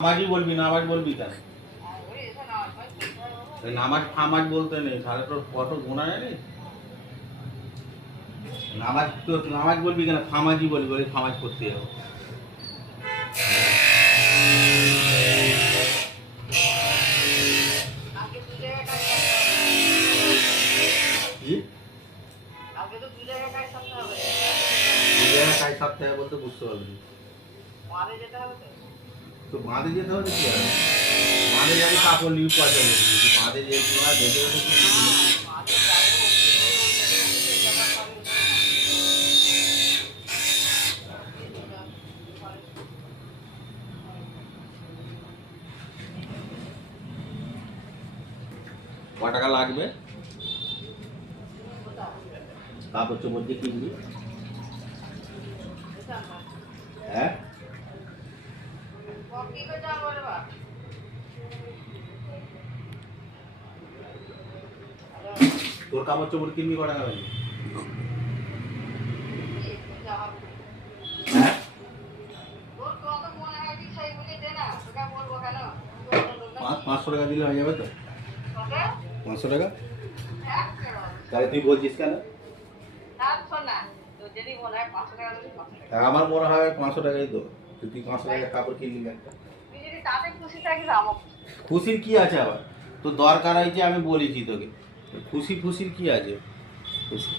নামাজই বলবি, নামাজ বলবি কেন? নামাজ ফামাজ বলতে নেই, তাহলে তোর কত গুণা জানিস। নামাজ তো নামাজ বলবি কেন, ফামাজি বলবি, বলে ফামাজ করতে যাবো। কি কাজ থাকতে হবে বলতে বুঝতে পারবি। তো বাঁধে যেতে হবে কি আর, বাঁধে যাবে কাপড় নিয়ে পয়সা বলবি, বাঁধে যেতে হয় দেখে ক টাকা লাগবে কাপড় চোপড় দিয়ে কিনবি। হ্যাঁ তোর কাপড় চোপড় কিনবি ক টাকা লাগবে? হ্যাঁ 500 টাকা দিলে হয়ে যাবে তো? 500 টাকা? তাহলে তুই বলছিস কেন? আমার মনে হয় 500 টাকাই তো, তুই 500 টাকা কাপড় কিনবি একটা। খুশির কি আছে আবার? তোর দরকার হয়েছে আমি বলেছি তোকে, খুশির কি আছে? খুশি